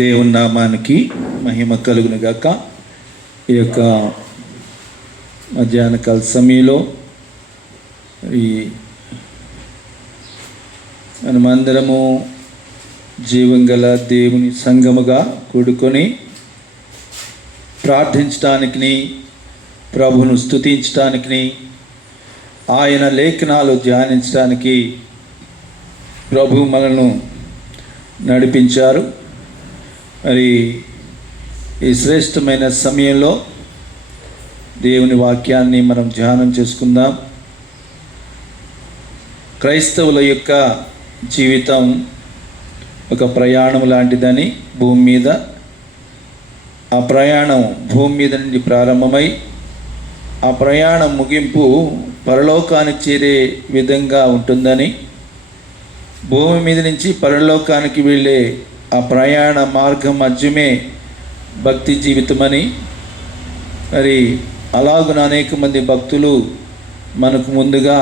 దేవుని నామానికి మహిమ కలుగును గాక. ఈ యొక్క మధ్యాహ్న కాల సమయంలో మనమందరము జీవం గల దేవుని సంఘముగా కూడుకొని ప్రార్థించటానికి, ప్రభువును స్తుతించటానికి, ఆయన లేఖనాలు ధ్యానించడానికి ప్రభు మనల్ని నడిపించారు. మరి ఈ శ్రేష్టమైన సమయంలో దేవుని వాక్యాన్ని మనం ధ్యానం చేసుకుందాం. క్రైస్తవుల యొక్క జీవితం ఒక ప్రయాణం లాంటిదని భూమి మీద. ఆ ప్రయాణం భూమి మీద నుండి ప్రారంభమై ఆ ప్రయాణం ముగింపు పరలోకానికి చేరే విధంగా ఉంటుందని, భూమి మీద నుంచి పరలోకానికి వెళ్ళే ఆ ప్రయాణ మార్గం మధ్యమే భక్తి జీవితమని, మరి అలాగున అనేక మంది భక్తులు మనకు ముందుగా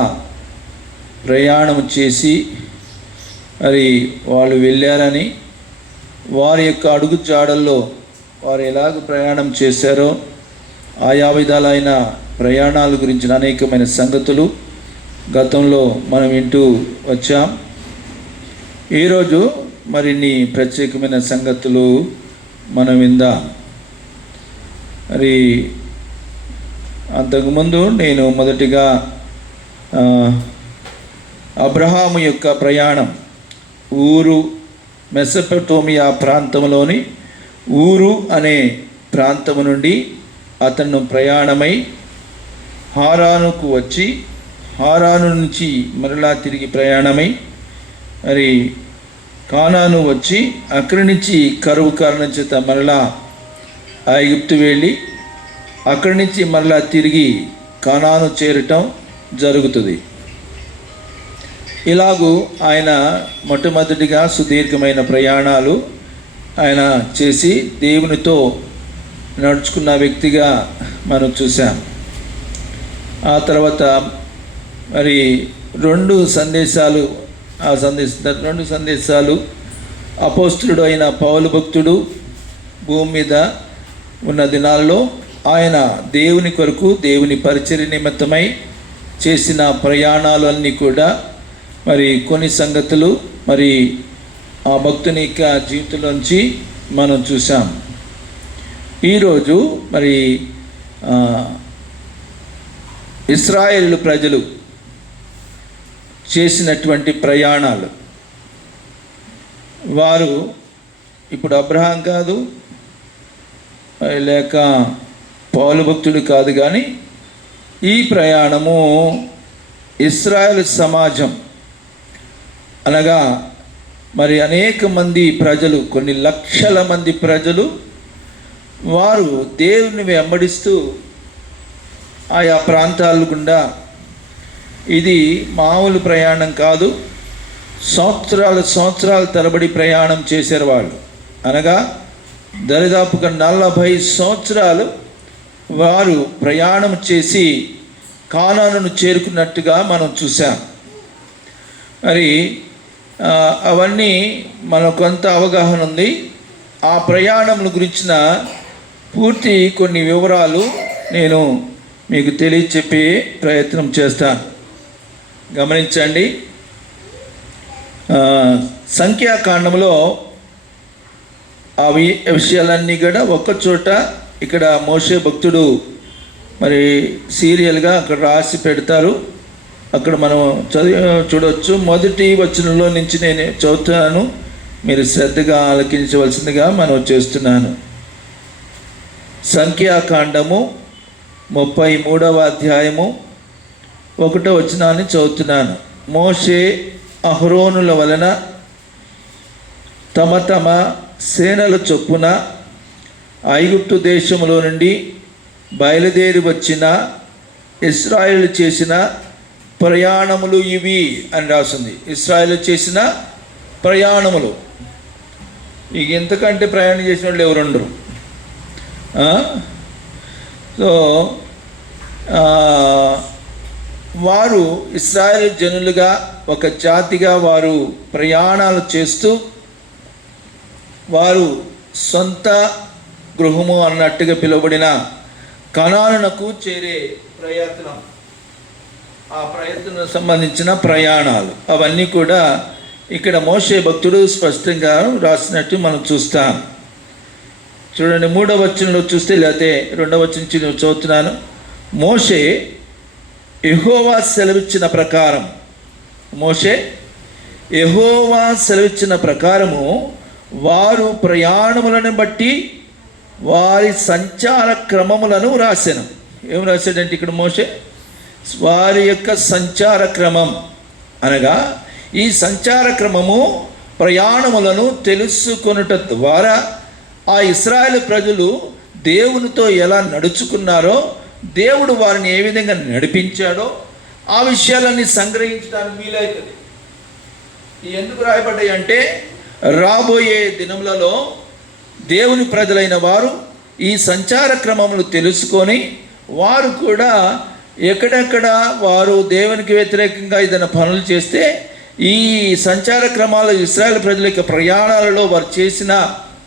ప్రయాణం చేసి మరి వాళ్ళు వెళ్ళారని, వారి యొక్క అడుగు జాడల్లో వారు ఎలాగ ప్రయాణం చేశారో ఆయా విధాలైన ప్రయాణాల గురించిన అనేకమైన సంగతులు గతంలో మనం వింటూ వచ్చాం. ఈరోజు మరిన్ని ప్రత్యేకమైన సంగతులు మనం విందాం. మరి అంతకుముందు నేను మొదటిగా అబ్రహాము యొక్క ప్రయాణం, ఊరు మెసొపొతేమియా ప్రాంతంలోని ఊరు అనే ప్రాంతము నుండి అతను ప్రయాణమై హారానుకు వచ్చి, హారాను నుంచి మరలా తిరిగి ప్రయాణమై మరి కానాను వచ్చి, అక్కడి నుంచి కరువు కారణం చేత మరలా ఐగుప్తు వెళ్ళి అక్కడి నుంచి మరలా తిరిగి కానాను చేరటం జరుగుతుంది. ఇలాగూ ఆయన మొట్టమొదటిగా సుదీర్ఘమైన ప్రయాణాలు ఆయన చేసి దేవునితో నడుచుకున్న వ్యక్తిగా మనం చూసాం. ఆ తర్వాత మరి రెండు సందేశాలు అపోస్తులుడు అయిన పౌలు భక్తుడు భూమి మీద ఉన్న దినాల్లో ఆయన దేవుని కొరకు, దేవుని పరిచర్య నిమిత్తమై చేసిన ప్రయాణాలు అన్నీ కూడా మరి కొన్ని సంగతులు మరి ఆ భక్తుని యొక్క జీవితంలోంచి మనం చూసాం. ఈరోజు మరి ఇశ్రాయేలు ప్రజలు చేసినటువంటి ప్రయాణాలు, వారు ఇప్పుడు అబ్రహాం కాదు లేక పౌలు భక్తుడు కాదు, కానీ ఈ ప్రయాణము ఇశ్రాయేలు సమాజం అనగా మరి అనేక మంది ప్రజలు, కొన్ని లక్షల మంది ప్రజలు వారు దేవుని వెంబడిస్తూ ఆయా ప్రాంతాల గుండా, ఇది మామూలు ప్రయాణం కాదు, సంవత్సరాల తరబడి ప్రయాణం చేశారు వాళ్ళు. అనగా దరిదాపుగా 40 సంవత్సరాలు వారు ప్రయాణం చేసి కానానును చేరుకున్నట్టుగా మనం చూసాం. మరి అవన్నీ మనకు కొంత అవగాహన ఉంది. ఆ ప్రయాణముల గురించిన పూర్తి కొన్ని వివరాలు నేను మీకు తెలియచెప్పే ప్రయత్నం చేస్తాను. గమనించండి. సంఖ్యాకాండంలో అవి విషయాలన్నీ కూడా ఒక్కచోట ఇక్కడ మోషే భక్తుడు మరి సీరియల్గా అక్కడ రాసి పెడతారు. అక్కడ మనం చూడవచ్చు. మొదటి వచనంలో నుంచి నేను చదువుతున్నాను, మీరు శ్రద్ధగా ఆలకించవలసిందిగా మనం చేస్తున్నాను. సంఖ్యాకాండము 33వ అధ్యాయము 1వ వచనాన్ని చదువుతున్నాను. మోషే అహరోనుల వలన తమ తమ సేనల చొప్పున ఐగుప్తు దేశములో నుండి బయలుదేరి వచ్చిన ఇశ్రాయేలు చేసిన ప్రయాణములు ఇవి అని రాసింది. ఇశ్రాయేలు చేసిన ప్రయాణములు. ఇక ఎంతకంటే ప్రయాణం చేసిన వాళ్ళు ఎవరుండరు. సో వారు ఇశ్రాయేలు జనులుగా ఒక జాతిగా వారు ప్రయాణాలు చేస్తూ వారు సొంత గృహము అన్నట్టుగా పిలువబడిన కనానునకు చేరే ప్రయత్నం, ఆ ప్రయత్నం సంబంధించిన ప్రయాణాలు అవన్నీ కూడా ఇక్కడ మోషే భక్తుడు స్పష్టంగా రాసినట్టు మనం చూస్తాం. చూడండి, 3వ వచనంలో చూస్తే, లేకపోతే 2వ వచనం నుంచి నేను చదువుతున్నాను. మోషే యెహోవా సెలవిచ్చిన ప్రకారం, మోషే యెహోవా సెలవిచ్చిన ప్రకారము వారు ప్రయాణములను బట్టి వారి సంచార క్రమములను రాశాను. ఏం రాశాడంటే ఇక్కడ మోషే వారి యొక్క సంచార క్రమం అనగా ఈ సంచార క్రమము ప్రయాణములను తెలుసుకొనుట ద్వారా ఆ ఇశ్రాయేలు ప్రజలు దేవునితో ఎలా నడుచుకున్నారో, దేవుడు వారిని ఏ విధంగా నడిపించాడో ఆ విషయాలన్నీ సంగ్రహించడానికి వీలవుతుంది. ఎందుకు రాయబడ్డాయి అంటే, రాబోయే దినములలో దేవుని ప్రజలైన వారు ఈ సంచార క్రమములు తెలుసుకొని వారు కూడా ఎక్కడెక్కడ వారు దేవునికి వ్యతిరేకంగా ఏదైనా పనులు చేస్తే ఈ సంచార క్రమాలు ఇశ్రాయేలు ప్రజల యొక్క ప్రయాణాలలో వారు చేసిన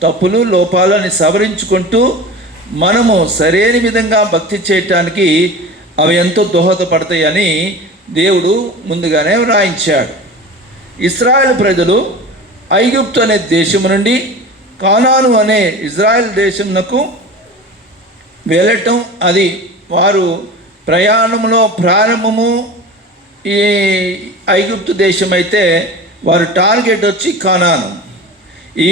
తప్పులు లోపాలని సవరించుకుంటూ మనము సరైన విధంగా భక్తి చేయటానికి అవి ఎంతో దోహదపడతాయని దేవుడు ముందుగానే వ్రాయించాడు. ఇశ్రాయేలు ప్రజలు ఐగుప్తు అనే దేశము నుండి కానాను అనే ఇజ్రాయెల్ దేశమునకు వెళ్ళటం, అది వారు ప్రయాణంలో ప్రారంభము ఈ ఐగుప్తు దేశం అయితే వారు టార్గెట్ వచ్చి కానాను. ఈ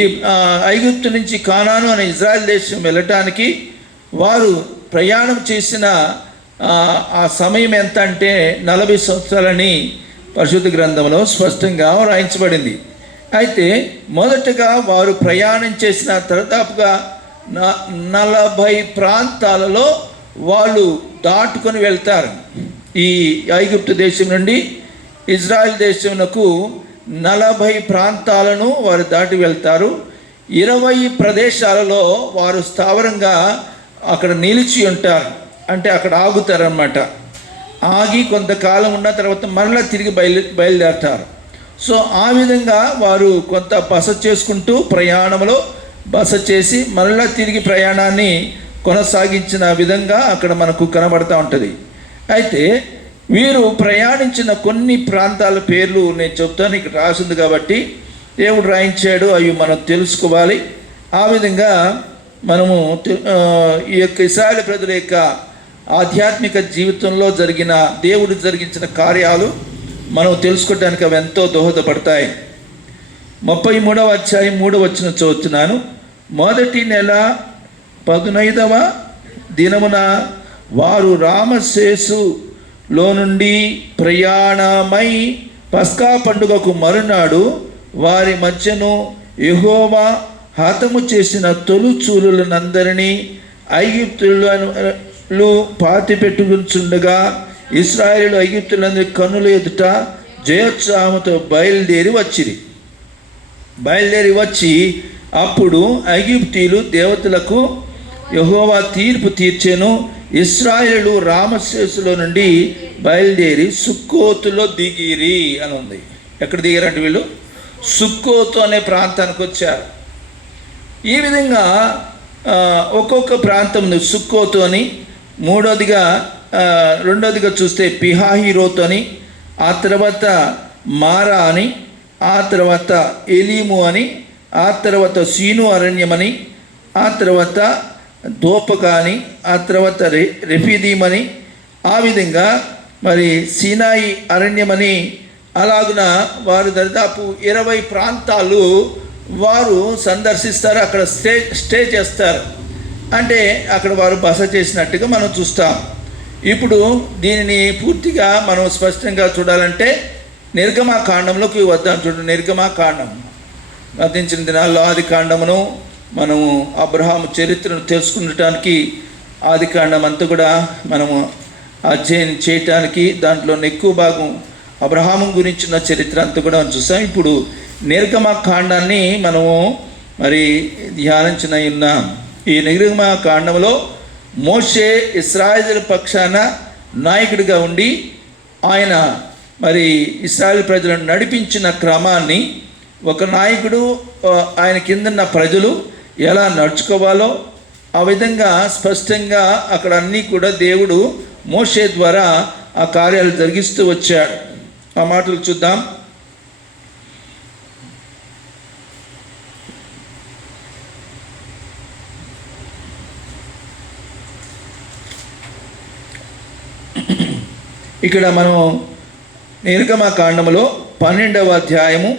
ఐగుప్తు నుంచి కానాను అనే ఇజ్రాయెల్ దేశం వెళ్ళటానికి వారు ప్రయాణం చేసిన ఆ సమయం ఎంత అంటే 40 సంవత్సరాలని పరిశుద్ధ గ్రంథంలో స్పష్టంగా వ్రాయించబడింది. అయితే మొదటగా వారు ప్రయాణం చేసిన దాదాపుగా 40 ప్రాంతాలలో వాళ్ళు దాటుకొని వెళ్తారు. ఈ ఐగుప్తు దేశం నుండి ఇజ్రాయెల్ దేశమునకు 40 ప్రాంతాలను వారు దాటి వెళ్తారు. 20 ప్రదేశాలలో వారు స్థావరంగా అక్కడ నిలిచి ఉంటారు, అంటే అక్కడ ఆగుతారన్నమాట. ఆగి కొంతకాలం ఉన్న తర్వాత మరలా తిరిగి బయలుదేరతారు. సో ఆ విధంగా వారు కొంత బస చేసుకుంటూ ప్రయాణంలో బస చేసి మరలా తిరిగి ప్రయాణాన్ని కొనసాగించిన విధంగా అక్కడ మనకు కనబడుతూ ఉంటుంది. అయితే వీరు ప్రయాణించిన కొన్ని ప్రాంతాల పేర్లు నేను చెప్తాను, ఇక్కడ రాసింది కాబట్టి దేవుడు రాయించాడు, అవి మనం తెలుసుకోవాలి. ఆ విధంగా మనము ఈ యొక్క ఇశ్రాయేలు ప్రజల యొక్క ఆధ్యాత్మిక జీవితంలో దేవుడు జరిగించిన కార్యాలు మనం తెలుసుకోవడానికి అవి ఎంతో దోహదపడతాయి. 33వ అధ్యాయం 3వ వచనం చదువుతున్నాను. మొదటి నెల 15వ దినమున వారు రామశేసులో నుండి ప్రయాణమై పస్కా పండుగకు మరునాడు వారి మధ్యను యెహోవా హతము చేసిన తొలుచూలులనందరినీ ఐగుప్తులు పాతిపెట్టుకుంటుండగా ఇశ్రాయేలు ఐగుప్తులందరి కన్నుల ఎదుట జయోత్సాహంతో బయలుదేరి వచ్చి అప్పుడు ఐగుప్తీయులు దేవతలకు యెహోవా తీర్పు తీర్చెను. ఇశ్రాయేలు రామశేసులో నుండి బయలుదేరి సుక్కోతులో దిగిరి అని ఉంది. ఎక్కడ దిగారంటే వీళ్ళు సుక్కోతు అనే ప్రాంతానికి వచ్చారు. ఈ విధంగా ఒక్కొక్క ప్రాంతం సుక్కోతు అని, రెండోదిగా చూస్తే పిహాహిరోతు అని, ఆ తర్వాత మారా అని, ఆ తర్వాత ఎలీము అని, ఆ తర్వాత సీను అరణ్యమని, ఆ తర్వాత దోపక అని, ఆ తర్వాత రెఫీదీమని, ఆ విధంగా మరి సీనాయి అరణ్యమని, అలాగున వారు దాదాపు 20 ప్రాంతాలు వారు సందర్శిస్తారు. అక్కడ స్టే చేస్తారు, అంటే అక్కడ వారు బస చేసినట్టుగా మనం చూస్తాం. ఇప్పుడు దీనిని పూర్తిగా మనం స్పష్టంగా చూడాలంటే నిర్గమాకాండంలోకి వద్దాం. చూడండి, నిర్గమాకాండం గతించిన దినాల్లో ఆది కాండమును మనము అబ్రహాము చరిత్రను తెలుసుకునటానికి ఆది కాండం అంతా కూడా మనము అధ్యయనం చేయటానికి దాంట్లో ఎక్కువ భాగం అబ్రహాము గురించిన చరిత్ర అంతా కూడా చూసాం. ఇప్పుడు నిర్గమాకాండాన్ని మనము మరి ధ్యానించిన ఉన్నాం. ఈ నిర్గమాకాండంలో మోషే ఇశ్రాయేలు పక్షాన నాయకుడిగా ఉండి ఆయన మరి ఇశ్రాయేలు ప్రజలను నడిపించిన క్రమాన్ని, ఒక నాయకుడు ఆయన కిందన్న ప్రజలు ఎలా నడుచుకోవాలో ఆ విధంగా స్పష్టంగా అక్కడ అన్నీ కూడా దేవుడు మోషే ద్వారా ఆ కార్యాలు జరిగిస్తూ వచ్చాడు. ఆ మాటలు చూద్దాం. ఇక్కడ మనం నిర్గమకాండములో 12వ అధ్యాయము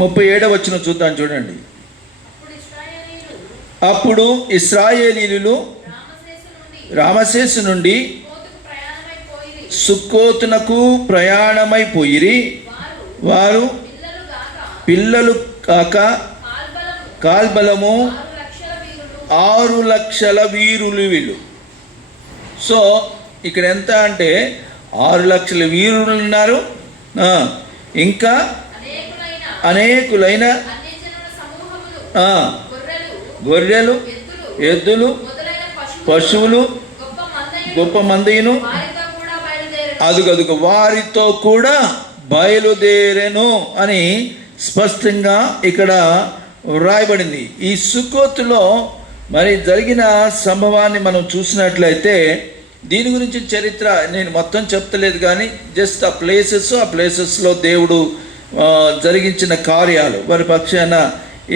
37వ వచనం చూద్దాం. చూడండి. అప్పుడు ఇశ్రాయేలీయులు రామసేసు నుండి సుక్కోతునకు ప్రయాణమైపోయిరి. వారు పిల్లలు కాక కాల్బలము 6,00,000 వీరులు వీళ్ళు. సో ఇక్కడ ఎంత అంటే 6,00,000 వీరులు ఉన్నారు. ఇంకా అనేకులైన గొర్రెలు, ఎద్దులు, పశువులు, గొప్ప మందిను అదుగదుగు వారితో కూడా బయలుదేరెను అని స్పష్టంగా ఇక్కడ వ్రాయబడింది. ఈ సుక్కోతులో మరి జరిగిన సంభవాన్ని మనం చూసినట్లయితే దీని గురించి చరిత్ర నేను మొత్తం చెప్తలేదు, కానీ జస్ట్ ఆ ప్లేసెస్లో దేవుడు జరిగించిన కార్యాలు, వారి పక్షాన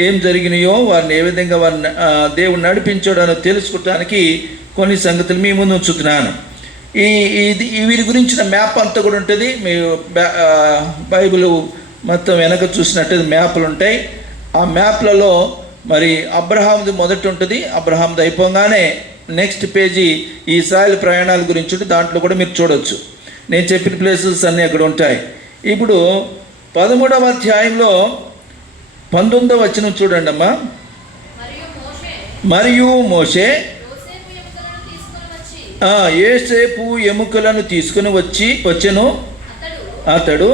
ఏం జరిగినాయో, వారిని ఏ విధంగా వారిని దేవుడు నడిపించాడో తెలుసుకోవడానికి కొన్ని సంగతులు మీ ముందు ఉంచుతున్నాను. వీరి గురించిన మ్యాప్ అంతా కూడా ఉంటుంది. మీరు బైబిల్ మొత్తం వెనక చూసినట్టు మ్యాప్లు ఉంటాయి. ఆ మ్యాప్లలో మరి అబ్రహాంది మొదటి ఉంటుంది. అబ్రహాంది అయిపోగానే నెక్స్ట్ పేజీ ఈ ఇశ్రాయేలు ప్రయాణాల గురించి ఉంటుంది. దాంట్లో కూడా మీరు చూడవచ్చు. నేను చెప్పిన ప్లేసెస్ అన్నీ అక్కడ ఉంటాయి. ఇప్పుడు 13వ అధ్యాయంలో 19వ వచనం చూడండి అమ్మా. మరియు మోషే యోసేపు ఎముకలను తీసుకుని వచ్చెను. అతడు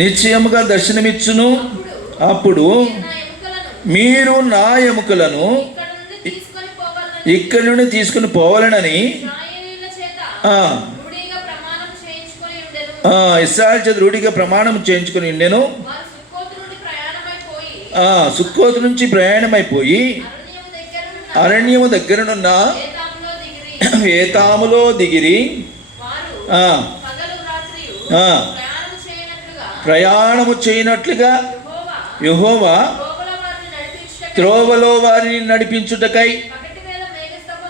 నిశ్చయముగా దర్శనమిచ్చును. అప్పుడు మీరు నా ఎముకలను ఇక్కడి నుండి తీసుకుని పోవాలనని ఇశ్రాయేలు చేత రూఢిగా ప్రమాణం చేయించుకుని ఉండెను. సుక్కోతు నుంచి ప్రయాణమైపోయి అరణ్యము దగ్గరనున్న ఏతాములో దిగిరి. ప్రయాణము చేయనట్లుగా యెహోవా త్రోవలో వారిని నడిపించుటకై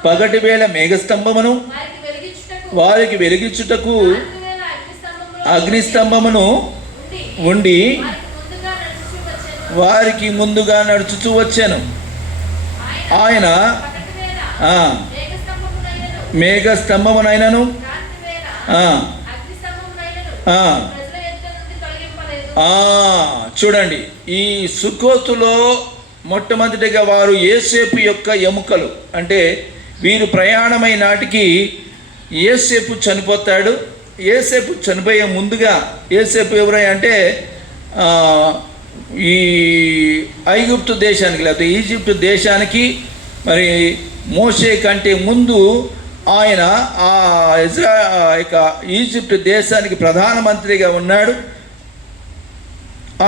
పగటి వేళ మేఘస్తంభమును వారికి వెలిగించుటకు అగ్నిస్తంభమును ఉండి వారికి ముందుగా నడుచుతూ వచ్చాను. ఆయన మేఘస్తంభమునైనను చూడండి, ఈ సుక్కోతులో మొట్టమొదటిగా వారు యోసేపు యొక్క ఎముకలు, అంటే వీరు ప్రయాణమైన నాటికి యోసేపు చనిపోతాడు. యోసేపు చనిపోయే ముందుగా, యోసేపు ఎవరై అంటే ఈ ఐగుప్తు దేశానికి లేకపోతే ఈజిప్టు దేశానికి మరి మోషే కంటే ముందు ఆయన ఈజిప్టు దేశానికి ప్రధానమంత్రిగా ఉన్నాడు.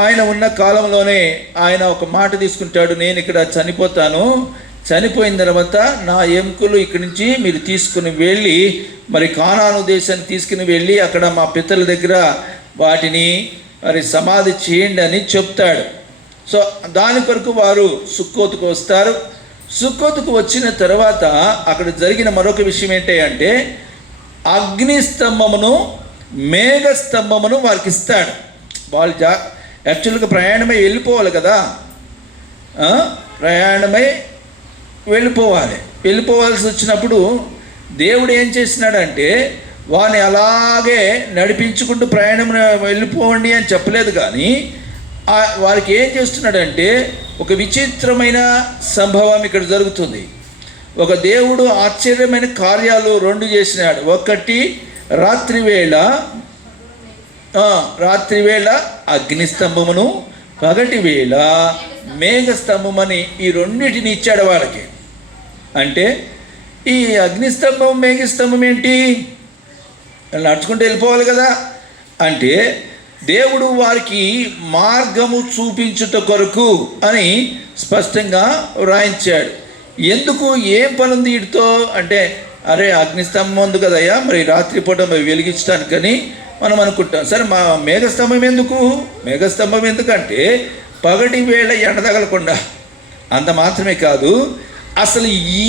ఆయన ఉన్న కాలంలోనే ఆయన ఒక మాట తీసుకుంటాడు, నేను ఇక్కడ చనిపోతాను, చనిపోయిన తర్వాత నా ఎముకలు ఇక్కడి నుంచి మీరు తీసుకుని వెళ్ళి మరి కానాను దేశానికి తీసుకుని వెళ్ళి అక్కడ మా పితరుల దగ్గర వాటిని మరి సమాధి చేయండి అని చెప్తాడు. సో దాని కొరకు వారు సుక్కోతుకు వస్తారు. సుక్కోతుకు వచ్చిన తర్వాత అక్కడ జరిగిన మరొక విషయం ఏంటి అంటే అగ్నిస్తంభమును మేఘస్తంభమును వారికి ఇస్తాడు. వాళ్ళు యాక్చువల్గా ప్రయాణమై వెళ్ళిపోవాలి కదా, ప్రయాణమై వెళ్ళిపోవాల్సి వచ్చినప్పుడు దేవుడు ఏం చేసినాడంటే వారిని అలాగే నడిపించుకుంటూ ప్రయాణం వెళ్ళిపోండి అని చెప్పలేదు, కానీ వారికి ఏం చేస్తున్నాడంటే ఒక విచిత్రమైన సంభవం ఇక్కడ జరుగుతుంది. ఒక దేవుడు ఆశ్చర్యమైన కార్యాలు 2 చేసినాడు. ఒకటి రాత్రివేళ అగ్నిస్తంభమును, పగటి వేళ మేఘస్తంభమని ఈ 2 ఇచ్చాడు వాళ్ళకి. అంటే ఈ అగ్నిస్తంభం మేఘస్తంభం ఏంటి? నడుచుకుంటూ వెళ్ళిపోవాలి కదా. అంటే దేవుడు వారికి మార్గము చూపించుట కొరకు అని స్పష్టంగా వ్రాయించాడు. ఎందుకు, ఏం పని ఉంది వీటితో అంటే, అరే అగ్నిస్తంభం ఉంది కదయ్యా, మరి రాత్రిపూట మరి వెలిగించడానికని మనం అనుకుంటాం. సరే, మా మేఘస్తంభం ఎందుకు? మేఘస్తంభం ఎందుకంటే పగటి వేళ ఎండ తగలకుండా. అంత మాత్రమే కాదు, అసలు ఈ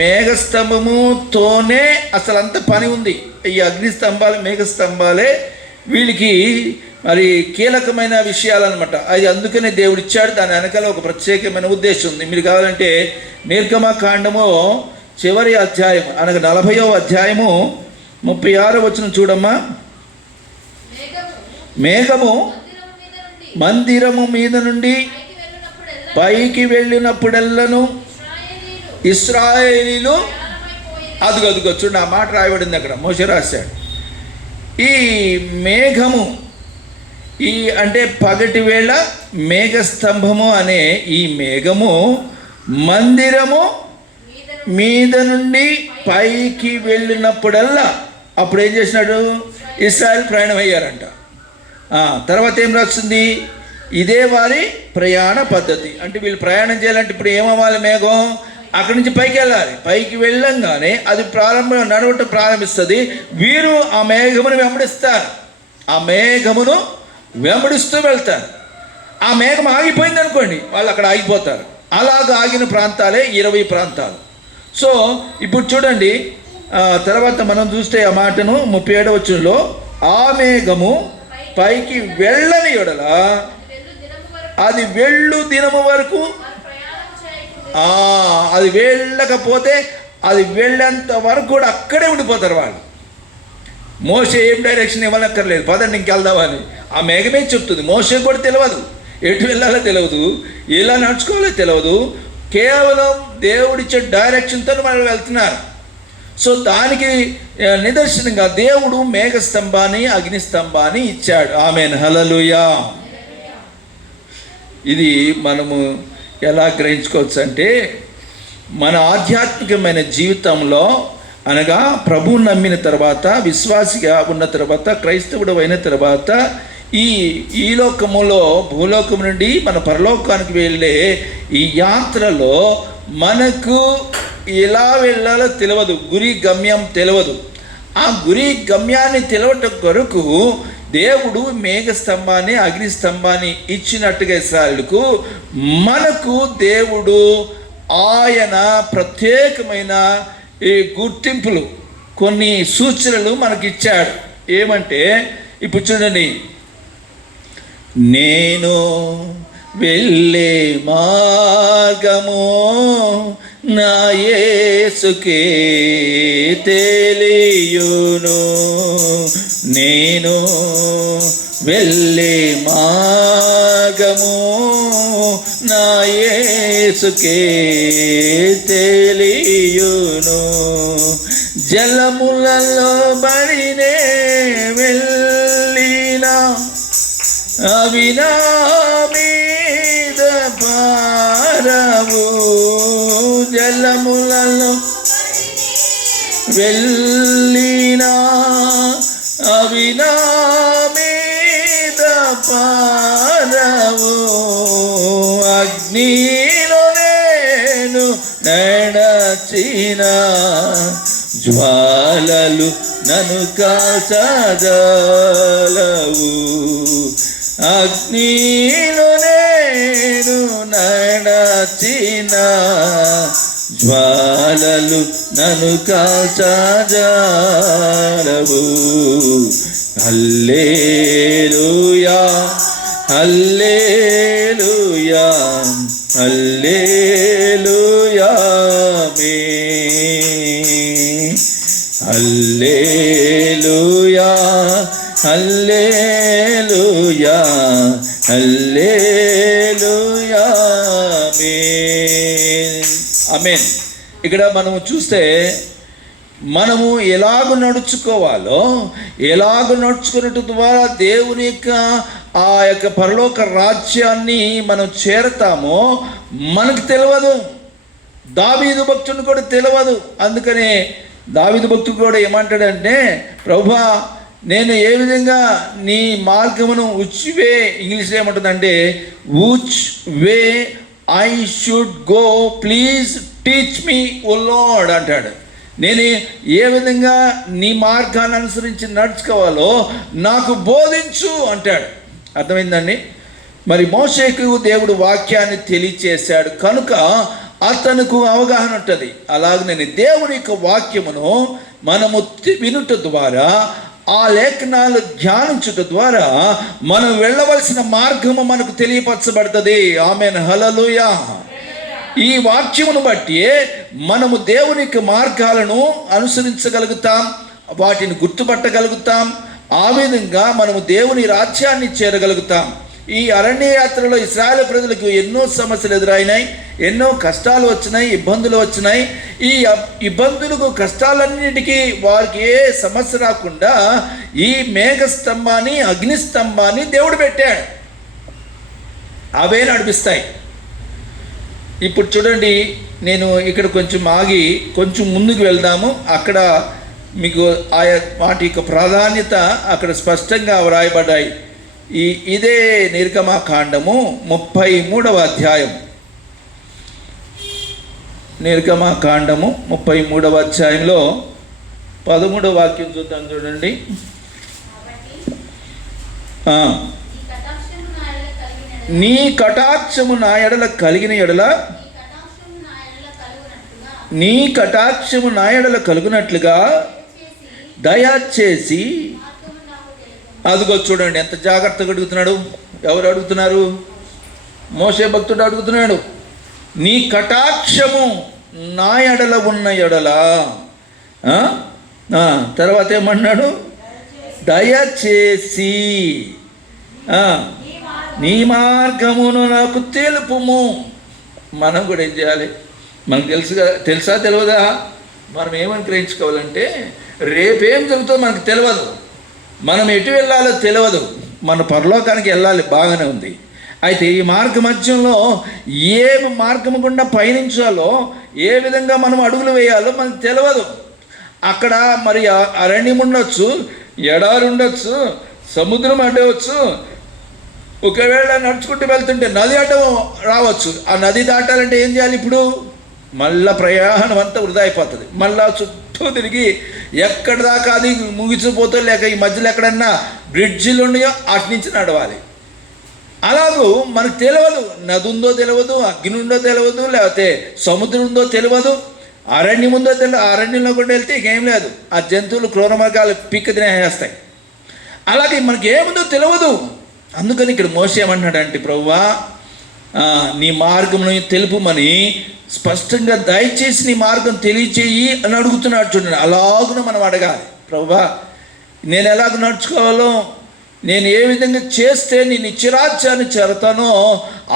మేఘస్తంభముతోనే అసలు అంత పని ఉంది. ఈ అగ్నిస్తంభాలు, మేఘస్తంభాలే వీళ్ళకి మరి కీలకమైన విషయాలన్నమాట. అది అందుకనే దేవుడు ఇచ్చాడు. దాని వెనకాల ఒక ప్రత్యేకమైన ఉద్దేశం ఉంది. మీరు కావాలంటే నిర్గమకాండము చివరి అధ్యాయం అనగా 40వ అధ్యాయము 36వ వచనం చూడమ్మా. మేఘము మందిరము మీద నుండి పైకి వెళ్ళినప్పుడెల్లను ఇశ్రాయేలీలు అదుగో చూడండి, ఆ మాట రాయబడింది అక్కడ, మోషే రాశాడు. ఈ మేఘము, ఈ అంటే పగటి వేళ మేఘస్తంభము అనే ఈ మేఘము మందిరము మీద నుండి పైకి వెళ్ళినప్పుడల్లా, అప్పుడు ఏం చేసినాడు? ఇశ్రాయేల్ ప్రయాణం అయ్యారంట. తర్వాత ఏం రాస్తుంది? ఇదే వారి ప్రయాణ పద్ధతి. అంటే వీళ్ళు ప్రయాణం చేయాలంటే ఇప్పుడు ఏమవ్వాలి? మేఘం అక్కడి నుంచి పైకి వెళ్ళాలి. పైకి వెళ్ళంగానే అది నడవటం ప్రారంభిస్తుంది. వీరు ఆ మేఘమును వెంబడిస్తారు. ఆ మేఘమును వెంబడిస్తూ వెళ్తారు. ఆ మేఘం ఆగిపోయింది అనుకోండి, వాళ్ళు అక్కడ ఆగిపోతారు. అలాగ ఆగిన ప్రాంతాలే 20 ప్రాంతాలు. సో ఇప్పుడు చూడండి, తర్వాత మనం చూస్తే ఆ మాటను 37వ వచనంలో, ఆ మేఘము పైకి వెళ్ళని ఎడల అది వెళ్ళు దినము వరకు, అది వెళ్ళకపోతే అది వెళ్ళేంత వరకు కూడా అక్కడే ఉండిపోతారు వాళ్ళు. మోషే ఏం డైరెక్షన్ ఇవ్వనక్కర్లేదు, పదండి ఇంకెళ్దామని. ఆ మేఘమే చెప్తుంది. మోషే కూడా తెలియదు, ఎటు వెళ్ళాలో తెలియదు, ఎలా నడుచుకోవాలో తెలియదు. కేవలం దేవుడిచ్చే డైరెక్షన్తో వాళ్ళు వెళ్తున్నారు. సో దానికి నిదర్శనంగా దేవుడు మేఘస్తంభాన్ని, అగ్నిస్తంభాన్ని ఇచ్చాడు. ఆమేన్, హల్లెలూయా. ఇది మనము ఎలా గ్రహించుకోవచ్చు అంటే, మన ఆధ్యాత్మికమైన జీవితంలో అనగా ప్రభువు నమ్మిన తర్వాత, విశ్వాసిగా ఉన్న తర్వాత, క్రైస్తవుడు అయిన తర్వాత, ఈ లోకములో, భూలోకం నుండి మన పరలోకానికి వెళ్ళే ఈ యాత్రలో మనకు ఎలా వెళ్ళాలో తెలియదు, గురి గమ్యం తెలియదు. ఆ గురి గమ్యాన్ని తెలవటం కొరకు దేవుడు మేఘస్తంభాన్ని, అగ్నిస్తంభాన్ని ఇచ్చినట్టుగా ఇశ్రాయేలుకు, మనకు దేవుడు ఆయన ప్రత్యేకమైన ఈ గుర్తింపులు, కొన్ని సూచనలు మనకిచ్చాడు. ఏమంటే ఇప్పుడు చూడండి, నేను వెళ్ళే మార్గము నా యేసుకే తెలియును, నేను వెళ్ళే మార్గము నా యేసుకే తెలియును, జలములలో బడినే వెళ్ళినా అవి నా మీద పారవు, జలములలో వెళ్ళినా అవి నా మీద పారవు, అగ్నిలో నేను నడచిన జ్వాలలు నన్ను కాల్చజాలవు, అగ్నిలో నేను నడచిన జ్వాలలు నన్ను కాల్చజాలవు. హల్లెలూయా, హల్లెలూయా, హల్లెలూయా, హల్లెలూయా, హల్లెలూయా, హల్లెలూయా, ఆమేన్. ఇక్కడ మనము చూస్తే మనము ఎలాగ నడుచుకోవాలో, ఎలాగ నడుచుకున్నట్టు ద్వారా దేవుని యొక్క ఆ యొక్క పరలోక రాజ్యాన్ని మనం చేరతామో మనకు తెలియదు. దావీదు భక్తుని కూడా తెలియదు. అందుకనే దావీదు భక్తుడు కూడా ఏమంటాడంటే, ప్రభువా నేను ఏ విధంగా నీ మార్గమును విచ్ వే, ఇంగ్లీష్లో ఏమంటుందంటే which way I should go please teach me O Lord అంటాడు. నేను ఏ విధంగా నీ మార్గాన్ని అనుసరించి నడుచుకోవాలో నాకు బోధించు అంటాడు. అర్థమైందండి? మరి మోషేకు దేవుడు వాక్యాన్ని తెలియచేశాడు కనుక అతనికి అవగాహన ఉంటుంది. అలాగే నేను దేవుని యొక్క వాక్యమును మనము వినుట ద్వారా, ఆ లేఖనాలు ధ్యానించుట ద్వారా మనం వెళ్ళవలసిన మార్గము మనకు తెలియపరచబడుతుంది. ఆమేన్, హల్లెలూయా. ఈ వాక్యమును బట్టి మనము దేవుని యొక్క మార్గాలను అనుసరించగలుగుతాం, వాటిని గుర్తుపట్టగలుగుతాం. ఆ విధంగా మనము దేవుని రాజ్యాన్ని చేరగలుగుతాం. ఈ అరణ్య యాత్రలో ఇశ్రాయేలు ప్రజలకు ఎన్నో సమస్యలు ఎదురైనాయి, ఎన్నో కష్టాలు వచ్చినాయి, ఇబ్బందులు వచ్చినాయి. ఈ ఇబ్బందులకు, కష్టాలన్నిటికీ వారికి ఏ సమస్య రాకుండా ఈ మేఘస్తంభాన్ని, అగ్నిస్తంభాన్ని దేవుడు పెట్టాడు. అవే నడిపిస్తాయి. ఇప్పుడు చూడండి, నేను ఇక్కడ కొంచెం ఆగి కొంచెం ముందుకు వెళ్దాము. అక్కడ మీకు ఆయా వాటి యొక్క ప్రాధాన్యత అక్కడ స్పష్టంగా వ్రాయబడ్డాయి. ఇదే నిర్గమకాండము 33వ అధ్యాయం. నిర్గమకాండము 33వ అధ్యాయంలో 13వ వాక్యం చూద్దాం. చూడండి, నీ కటాక్షము నా ఎడల కలిగిన ఎడల, నీ కటాక్షము నా ఎడల కలుగునట్లుగా దయచేసి. అదిగో చూడండి ఎంత జాగ్రత్తగా అడుగుతున్నాడు. ఎవరు అడుగుతున్నారు? మోషే భక్తుడు అడుగుతున్నాడు. నీ కటాక్షము నా ఎడల ఉన్న ఎడల, తర్వాత ఏమన్నాడు? దయచేసి నీ మార్గమును నాకు తెలుపుము. మనం కూడా ఏం చేయాలి? మనకు తెలుసా తెలియదా? మనం ఏమని గ్రహించుకోవాలంటే రేపేం జరుగుతుందో మనకు తెలియదు, మనం ఎటు వెళ్ళాలో తెలియదు. మన పరలోకానికి వెళ్ళాలి, బాగానే ఉంది. అయితే ఈ మార్గ మధ్యంలో ఏ మార్గము గుండా పయనించాలో, ఏ విధంగా మనం అడుగులు వేయాలో మనకు తెలియదు. అక్కడ మరి అరణ్యం ఉండొచ్చు, ఎడారి ఉండొచ్చు, సముద్రం అడ్డవచ్చు. ఒకవేళ నడుచుకుంటూ వెళ్తుంటే నది అడ్డం రావచ్చు. ఆ నది దాటాలంటే ఏం చేయాలి? ఇప్పుడు మళ్ళా ప్రయాణం అంతా వృధా అయిపోతుంది. మళ్ళా చుట్టూ తిరిగి ఎక్కడి దాకా అది ముగిసిపోతే, లేక ఈ మధ్యలో ఎక్కడన్నా బ్రిడ్జిలు ఉన్నాయో అటు నుంచి నడవాలి. అలాగూ మనకు తెలియదు, నది ఉందో తెలియదు, అగ్ని ఉందో తెలియదు, లేకపోతే సముద్రం ఉందో తెలియదు, అరణ్యం ఉందో తెలియదు. అరణ్యంలో కూడా వెళ్తే ఇంకేం లేదు, ఆ జంతువులు క్రూరమృగాలు పిక్క తినేస్తాయి. అలాగే మనకి ఏముందో తెలియదు. అందుకని ఇక్కడ మోషే ఏమన్నాడంటే, ప్రభువా నీ మార్గమును తెలుపుమని స్పష్టంగా దయచేసి నీ మార్గం తెలియచేయి అని అడుగుతున్నాడు. చూడండి, అలాగున మనం అడగాలి. ప్రభువా నేను ఎలాగ నడుచుకోవాలో, నేను ఏ విధంగా చేస్తే నీ నిత్యరాజ్యాన్ని చేరతానో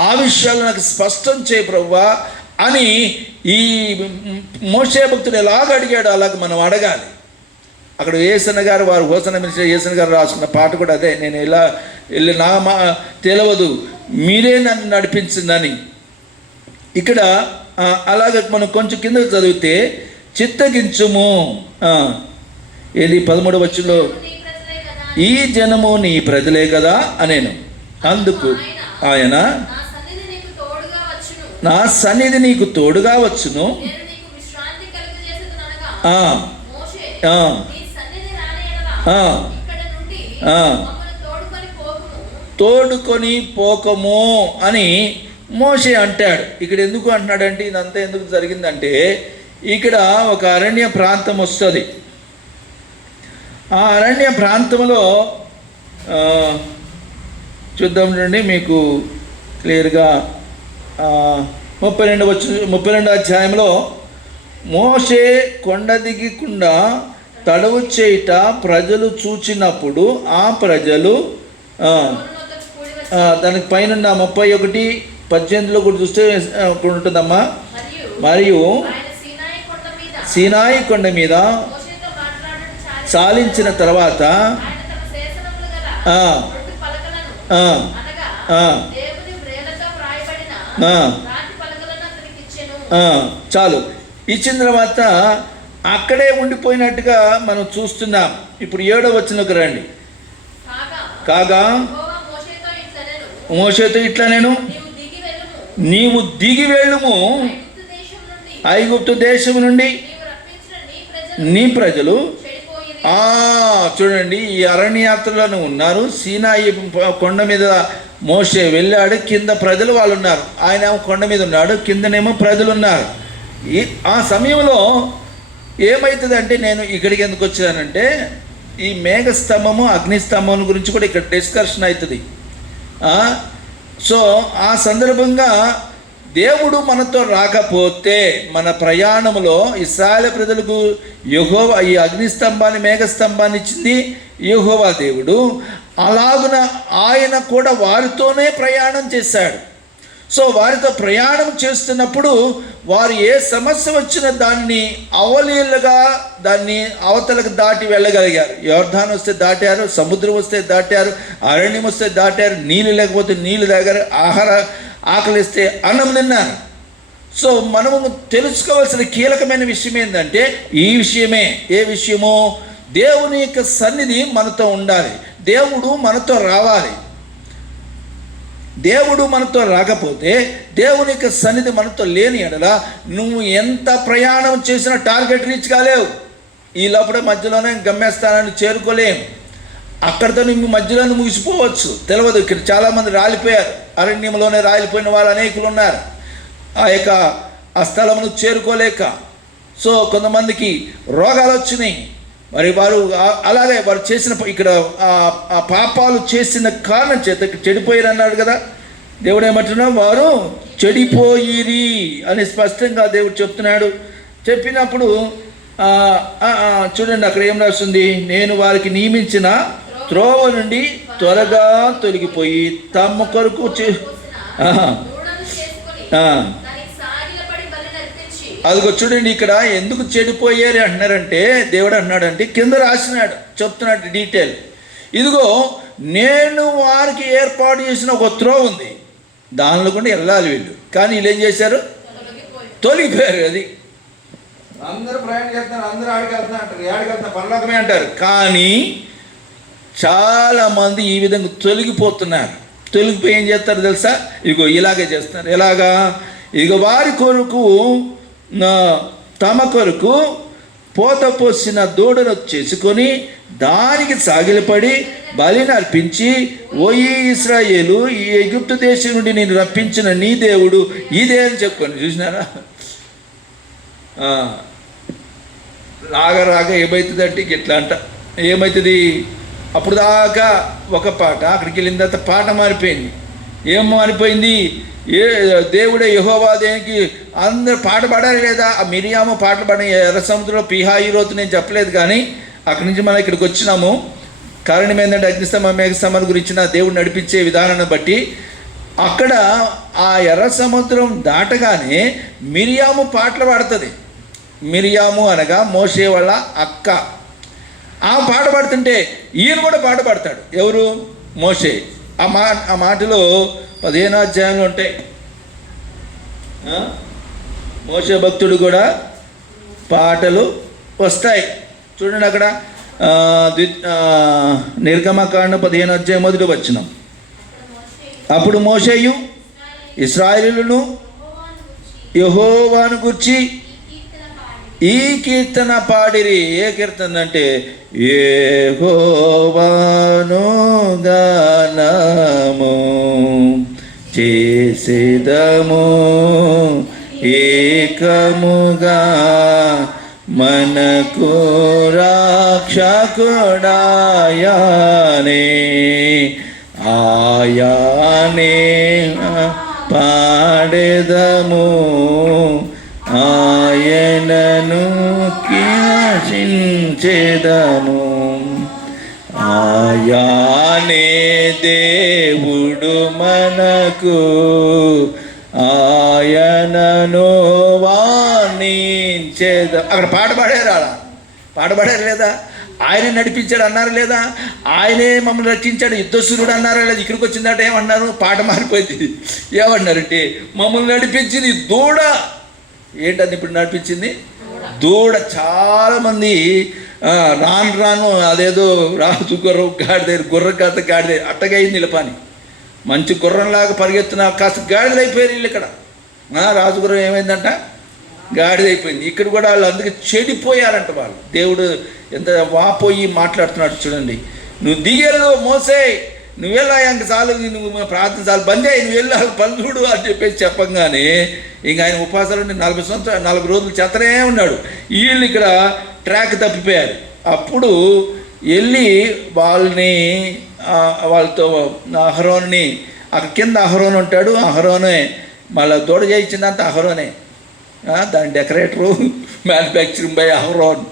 ఆ విషయాలు నాకు స్పష్టం చేయి ప్రభువా అని ఈ మోషే భక్తుడు ఎలాగ అడిగాడు అలాగ మనం అడగాలి. అక్కడ యేసన్న గారు, వారు హోసన్న మినిస్టర్ యేసన్న గారు రాసుకున్న పాట కూడా అదే. నేను ఇలా వెళ్ళి నా తెలియదు, మీరే నన్ను నడిపించిందని. ఇక్కడ అలాగే మనం కొంచెం కింద చదివితే చిత్తగించుము, ఏది 13వ వచనంలో, ఈ జనము నీ ప్రజలే కదా అనేను. అందుకు ఆయన నా సన్నిధి నీకు తోడుగా వచ్చును, తోడుకొని పోకము అని మోషే అంటాడు. ఇక్కడ ఎందుకు అంటున్నాడంటే, ఇదంతా ఎందుకు జరిగిందంటే, ఇక్కడ ఒక అరణ్య ప్రాంతం వస్తుంది. ఆ అరణ్య ప్రాంతంలో చూద్దాం రండి, మీకు క్లియర్గా 32వ అధ్యాయంలో, మోషే కొండ దిగకుండా తడవు చేయుట ప్రజలు చూచినప్పుడు ఆ ప్రజలు దానికి పైన 31:18 కూడా చూస్తే ఉంటుందమ్మా. మరియు సీనాయి కొండ మీద చాలించిన తర్వాత చాలు ఇచ్చిన తర్వాత అక్కడే ఉండిపోయినట్టుగా మనం చూస్తున్నాం. ఇప్పుడు 7వ వచనంకి రండి. కాగా మోషేతో ఇట్లా నేను నీవు దిగి వెళ్ళుము, ఐగుప్తు దేశం నుండి నీ ప్రజలు చూడండి, ఈ అరణ్యయాత్రలను ఉన్నారు. సీనాయి కొండ మీద మోషే వెళ్ళాడు, కింద ప్రజలు వాళ్ళు ఉన్నారు. ఆయన కొండ మీద ఉన్నాడు, కిందనేమో ప్రజలు ఉన్నారు. ఆ సమయంలో ఏమవుతుందంటే, నేను ఇక్కడికి ఎందుకు వచ్చానంటే, ఈ మేఘస్తంభము అగ్నిస్తంభం గురించి కూడా ఇక్కడ డిస్కషన్ అవుతుంది. సో ఆ సందర్భంగా దేవుడు మనతో రాకపోతే మన ప్రయాణంలో ఇశ్రాయేలు ప్రజలకు యెహోవా ఈ అగ్నిస్తంభాన్ని మేఘస్తంభాన్ని ఇచ్చింది యెహోవా దేవుడు. అలాగున ఆయన కూడా వారితోనే ప్రయాణం చేశాడు. సో వారితో ప్రయాణం చేస్తున్నప్పుడు వారు ఏ సమస్య వచ్చినా దాన్ని అవలీలుగా దాన్ని అవతలకు దాటి వెళ్ళగలిగారు. యోర్దాను వస్తే దాటారు, సముద్రం వస్తే దాటారు, అరణ్యం వస్తే దాటారు, నీళ్ళు లేకపోతే నీళ్ళు తాగారు, ఆకలిస్తే అన్నం తిన్నారు. సో మనము తెలుసుకోవాల్సిన కీలకమైన విషయం ఏంటంటే ఈ విషయమే. ఏ విషయమో? దేవుని యొక్క సన్నిధి మనతో ఉండాలి, దేవుడు మనతో రావాలి. దేవుడు మనతో రాకపోతే, దేవుని యొక్క సన్నిధి మనతో లేని ఎడల నువ్వు ఎంత ప్రయాణం చేసినా టార్గెట్ రీచ్ కాలేవు. ఈ లోపల మధ్యలోనే గమ్యస్థానాన్ని చేరుకోలేము. అక్కడితో నువ్వు మధ్యలోనే ముగిసిపోవచ్చు, తెలియదు. ఇక్కడ చాలామంది రాలిపోయారు, అరణ్యంలోనే రాలిపోయిన వాళ్ళు అనేకులు ఉన్నారు, ఆ స్థలమును చేరుకోలేక. సో కొంతమందికి రోగాలు వచ్చినాయి. మరి వారు అలాగే వారు చేసిన ఇక్కడ ఆ పాపాలు చేసిన కారణం చేత చెడిపోయారు అన్నాడు కదా దేవుడు. ఏమంటున్నా? వారు చెడిపోయిరి అని స్పష్టంగా దేవుడు చెప్తున్నాడు. చెప్పినప్పుడు చూడండి, అక్కడ ఏం రాస్తుంది? నేను వారికి నియమించిన త్రోవ నుండి త్వరగా తొలగిపోయి తమ కొరకు అదిగో చూడండి, ఇక్కడ ఎందుకు చెడిపోయారు అంటున్నారంటే, దేవుడు అన్నాడంటే కింద రాసినాడు, చెప్తున్నాడు డీటెయిల్. ఇదిగో నేను వారికి ఏర్పాటు చేసిన ఒక త్రోవ ఉంది, దానిలో కూడా వెళ్ళాలి వీళ్ళు. కానీ వీళ్ళు ఏం చేశారు? తొలగిపోయారు. అది అందరూ ప్రయాణం చేస్తున్నారు, అందరూ ఆడికి వెళ్తున్నా అంటారు, ఆడికి వెళ్తున్నా పరలోకమే అంటారు. కానీ చాలామంది ఈ విధంగా తొలగిపోతున్నారు. తొలగిపోయి ఏం చేస్తారు తెలుసా? ఇగో ఇలాగే చేస్తున్నారు. ఎలాగా? ఇక వారి కొరకు తమ కొరకు పోత పోసిన దూడను చేసుకొని దానికి సాగిలపడి బలిని అర్పించి, ఓ ఇశ్రాయేలు, ఈ ఎగిప్తు దేశం నుండి నేను రప్పించిన నీ దేవుడు ఇదే అని చెప్పుకొని. చూసినారా? రాగా ఏమవుతుందంటే ఇట్లా అంట. ఏమవుతుంది? అప్పుడు దాకా ఒక పాట, అక్కడికి వెళ్ళిన తర్వాత పాట మారిపోయింది. ఏం మారిపోయింది? దేవుడే యెహోవా దేనికి అందరు పాట పాడారు లేదా? ఆ మిరియాము పాటలు పాడి ఎర్ర సముద్రంలో పిహాయిరోతు నేను చెప్పలేదు. కానీ అక్కడి నుంచి మనం ఇక్కడికి వచ్చినాము. కారణం ఏంటంటే అగ్నిస్తంభ మేఘస్తంభం గురించిన దేవుడు నడిపించే విధానాన్ని బట్టి అక్కడ ఆ ఎర్ర సముద్రం దాటగానే మిరియాము పాటలు పాడుతుంది. మిరియాము అనగా మోషే వాళ్ళ అక్క. ఆ పాట పాడుతుంటే ఈయన కూడా పాట పాడతాడు. ఎవరు? మోషే. ఆ మాటలో 15వ అధ్యాయంలో ఉంటాయి. మోషే భక్తుడు కూడా పాటలు వస్తాయి. చూడండి అక్కడ నిర్గమకాండ 15వ అధ్యాయం 1వ వచనం. అప్పుడు మోషేయు ఇశ్రాయేలును యెహోవాను గూర్చి ఈ కీర్తన పాడిరి. ఏ కీర్తన అంటే యెహోవాను గానము చేసేదము ఏకముగా మనకు రక్షకుడాయనే ఆయానే పాడెదము ఆయనను కీర్తించెదము. ఆయానే దేవుడు మనకు ఆయనను వాణించెద. అక్కడ పాట పాడారు, అలా పాట పాడారు లేదా? ఆయన నడిపించాడు అన్నారు లేదా? ఆయనే మమ్మల్ని రక్షించాడు యుద్ధసూరుడు అన్నారా లేదా? ఇక్కడికి వచ్చిందట ఏమన్నారు? పాట మారిపోయింది. ఏమన్నారంటే మమ్మల్ని నడిపించింది దూడ. ఏంటది ఇప్పుడు నడిపించింది? దూడ చాలామంది రాను రాను అదేదో రాజు గుర్రం గాడిద అట్టగా అయింది వీళ్ళ పని. మంచి గుర్రంలాగా పరిగెత్తున కాస్త గాడిదైపోయారు వీళ్ళు ఇక్కడ. రాజు గుర్రం ఏమైందంట, గాడిదైపోయింది. ఇక్కడ కూడా వాళ్ళు అందుకే చెడిపోయారంట వాళ్ళు. దేవుడు ఎంత వాపోయి మాట్లాడుతున్నాడు చూడండి. నువ్వు దిగెళ్ళు మోసే, నువ్వు వెళ్ళా ఇంక చాలు, నువ్వు ప్రార్థన చాలు, బంద్ అయ్యి నువ్వు వెళ్ళా పని చూడు అని చెప్పేసి చెప్పంగానే ఇంక ఆయన ఉపాసాలు 40 రోజులు చేతనే ఉన్నాడు. వీళ్ళు ఇక్కడ ట్రాక్ తప్పిపోయారు. అప్పుడు వెళ్ళి వాళ్ళతో అహరోన్ని అక్కడ కింద అహరోన్ ఉంటాడు. అహరోనే మళ్ళీ దూడ చేయించిందంత అహరోనే, దాని డెకరేటరు మ్యానుఫ్యాక్చరింగ్ బై అహరోన్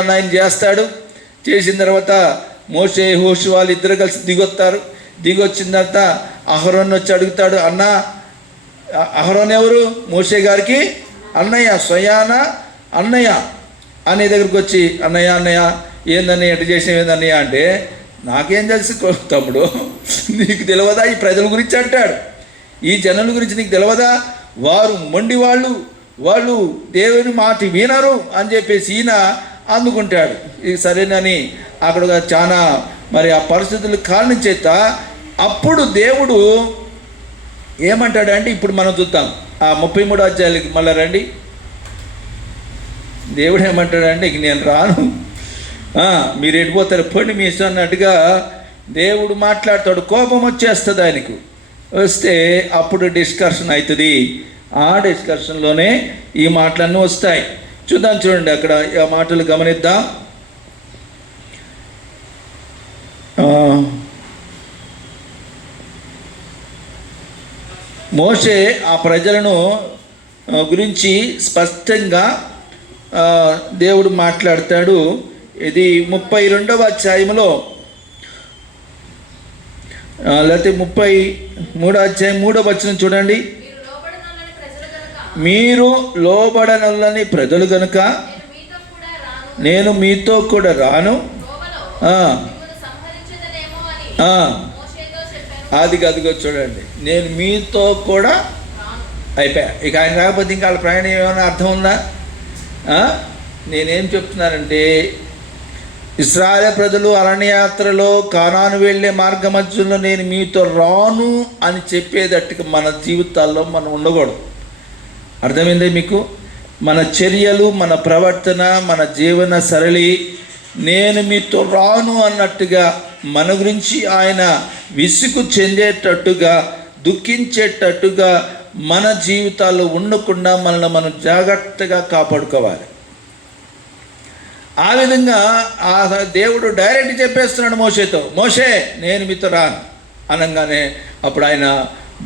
అన్న ఆయన చేస్తాడు. చేసిన తర్వాత మోషే యెహోషువ వాళ్ళు ఇద్దరు కలిసి దిగొచ్చిన తర్వాత అహరోన్ వచ్చి అడుగుతాడు, అన్న అహరోన్ ఎవరు? మోషే గారికి అన్నయ్య, స్వయాన అన్నయ్య అన్నయ్య దగ్గరికి వచ్చి అన్నయ్య ఏందన్నయ్య ఎటు చేసావు ఏందన్నయ్య అంటే, నాకేం తెలుసు తమ్ముడు, నీకు తెలియదా ఈ ప్రజల గురించి అంటాడు, ఈ జనుల గురించి నీకు తెలియదా, వారు మొండి వాళ్ళు దేవుని మాట వినరు అని చెప్పేసి ఈయన అందుకుంటాడు. ఇది సరేనని అక్కడ చాలా మరి ఆ పరిస్థితుల కారణం చేత అప్పుడు దేవుడు ఏమంటాడంటే, ఇప్పుడు మనం చూద్దాం ఆ 33 అధ్యాయాలకి మళ్ళీ రండి. దేవుడు ఏమంటాడంటే, ఇక నేను రాను, మీరు ఎడిపోతారు పోండి మీ ఇష్టం అన్నట్టుగా దేవుడు మాట్లాడతాడు. కోపం వచ్చేస్తుంది ఆయనకు. వస్తే అప్పుడు డిస్కషన్ అవుతుంది. ఆ డిస్కషన్లోనే ఈ మాటలన్నీ వస్తాయి. చూడండి అక్కడ ఆ మాటలు గమనిద్దాం. మోషే ఆ ప్రజలను గురించి స్పష్టంగా దేవుడు మాట్లాడతాడు. ఇది 32వ అధ్యాయంలో లేకపోతే 33వ అధ్యాయం 3వ వచనం చూడండి. మీరు లోబడనొల్లని ప్రజలు గనుక నేను మీతో కూడా రాను, అదిగో చూడండి, నేను మీతో కూడా అయిపోయా. ఇక ఆయన రాకపోతే ఇంకా వాళ్ళ ప్రయాణం ఏమైనా అర్థం ఉందా? నేనేం చెప్తున్నానంటే, ఇశ్రాయేలు ప్రజలు అరణ్యయాత్రలో కానాను వెళ్ళే మార్గ మధ్యలో నేను మీతో రాను అని చెప్పేటట్టుగా మన జీవితాల్లో మనం ఉండకూడదు. అర్థమైందే మీకు? మన చర్యలు, మన ప్రవర్తన, మన జీవన సరళి నేను మీతో రాను అన్నట్టుగా మన గురించి ఆయన విసుగు చెందేటట్టుగా, దుఃఖించేటట్టుగా మన జీవితాల్లో ఉండకుండా మనల్ని మనం జాగ్రత్తగా కాపాడుకోవాలి. ఆ విధంగా ఆ దేవుడు డైరెక్ట్ చెప్పేస్తున్నాడు మోషేతో, మోషే నేను మీతో రాను అనగానే అప్పుడు ఆయన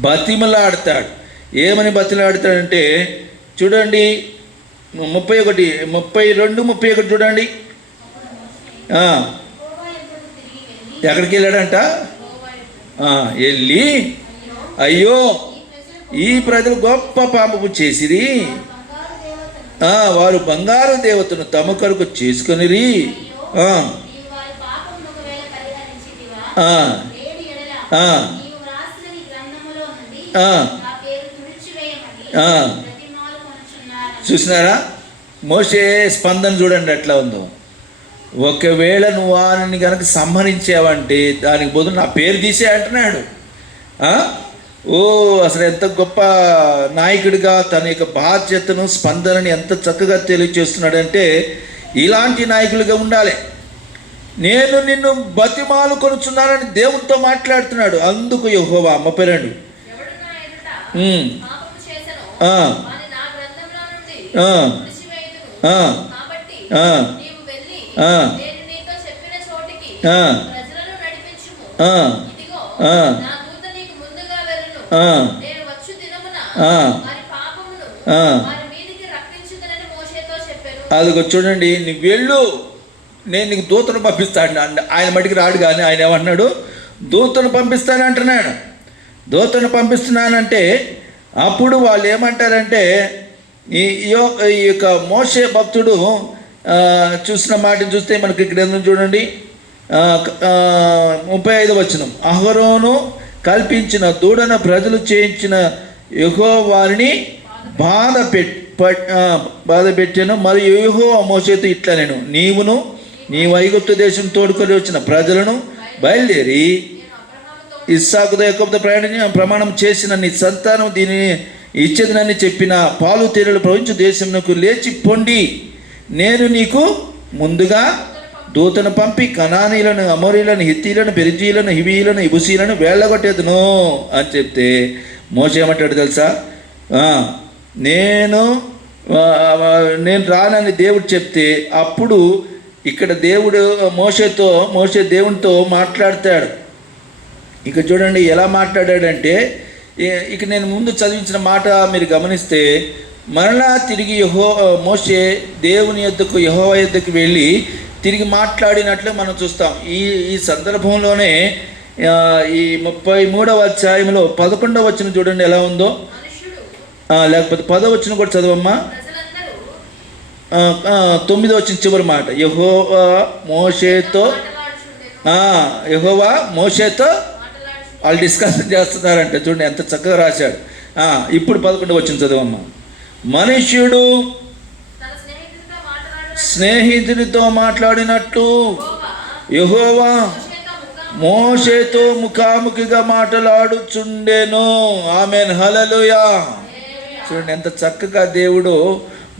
బతిమలాడతాడు. ఏమని బతిమలాడతాడంటే చూడండి 32-31 చూడండి. ఎక్కడికి వెళ్ళాడంట? వెళ్ళి అయ్యో ఈ ప్రజలు గొప్ప పాపము చేసిరి, వారు బంగారు దేవతను తమ కొరకు చేసుకొనిరి, చూసినారా? మోషే స్పందన చూడండి ఎట్లా ఉందో. ఒకవేళ నువ్వు ఆయనని కనుక సంహరించావంటే దానికి బదులు నా పేరు తీసే అంటున్నాడు. అసలు ఎంత గొప్ప నాయకుడిగా తన యొక్క బాధ్యతను, స్పందనని ఎంత చక్కగా తెలియజేస్తున్నాడంటే ఇలాంటి నాయకులుగా ఉండాలి. నేను నిన్ను బతిమాలు కొనుచున్నానని దేవునితో మాట్లాడుతున్నాడు. అందుకు యెహోవా 32 అదిగో చూడండి, నీకు వెళ్ళు, నేను నీకు దూతను పంపిస్తాను. ఆయన మటుకు రాడు, కానీ ఆయన ఏమన్నాడు? దూతను పంపిస్తాను అంటున్నాడు. దూతను పంపిస్తున్నానంటే అప్పుడు వాళ్ళు ఏమంటారంటే, ఈ యొక్క మోషే భక్తుడు చూసిన మాటను చూస్తే మనకి ఇక్కడ ఎందుకు చూడండి 35వ వచనం. అహరోను కల్పించిన దూడన ప్రజలు చేయించిన యెహోవాని బాధ పెట్టాను. మరియు యెహోవా మోషేతో ఇట్లా నేను నీవును నీ ఐగుప్తు దేశం తోడుకొని వచ్చిన ప్రజలను బయలుదేరి ఇస్సాకుతో యాకోబుతో ప్రమాణం చేసిన నీ సంతానం దీనిని ఇచ్చేదనని చెప్పిన పాలు తేనెలు ప్రవహించు దేశంకు లేచి పొండి, నేను నీకు ముందుగా దూతను పంపి కనానీలను, అమోరీలను, హిత్తీలను, పెరిజీలను, హివీలను, ఇబుసీలను వేళ్ళగొట్టేదును అని చెప్తే మోషే ఏమంటాడు తెలుసా? నేను రానని దేవుడు చెప్తే అప్పుడు ఇక్కడ దేవుడు మోషే దేవునితో మాట్లాడతాడు. ఇక చూడండి ఎలా మాట్లాడాడంటే, ఇక నేను ముందు చదివించిన మాట మీరు గమనిస్తే, మరలా తిరిగి మోషే దేవుని యొద్దకు యెహోవా యొద్దకు వెళ్ళి తిరిగి మాట్లాడినట్లు మనం చూస్తాం. ఈ సందర్భంలోనే ఈ 33వ అధ్యాయంలో 11వ వచనం చూడండి ఎలా ఉందో. లేకపోతే 10వ వచనం కూడా చదవమ్మా. 9వ వచనం చివరి మాట, యెహోవా మోషేతో వాళ్ళు డిస్కషన్ చేస్తున్నారంట. చూడండి ఎంత చక్కగా రాశాడు. ఇప్పుడు 11వ వచనం చదవమ్మా. మనుష్యుడు స్నేహితునితో మాట్లాడినట్టు యెహోవా మోషేతో ముఖాముఖిగా మాట్లాడుచుండెను. ఆమేన్, హల్లెలూయా. చూడండి ఎంత చక్కగా దేవుడు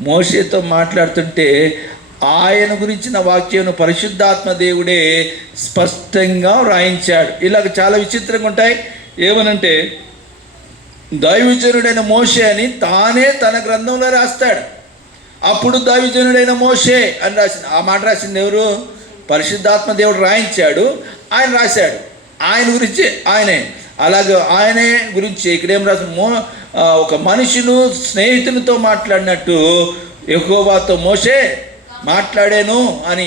మోషేతో మాట్లాడుతుంటే ఆయన గురించిన వాక్యం పరిశుద్ధాత్మ దేవుడే స్పష్టంగా వ్రాయించాడు. ఇలాగ చాలా విచిత్రంగా ఉంటాయి. ఏమనంటే దైవజనుడైన మోషే అని తానే తన గ్రంథంలో రాస్తాడు. అప్పుడు దైవజనుడైన మోషే అని రాసింది. ఆ మాట రాసింది ఎవరు? పరిశుద్ధాత్మ దేవుడు రాయించాడు, ఆయన రాశాడు. ఆయన గురించి ఆయనే. అలాగే ఆయనే గురించి ఇక్కడేం రాసిన ఒక మనుషులు స్నేహితునితో మాట్లాడినట్టు యెహోవాతో మోషే మాట్లాడాను అని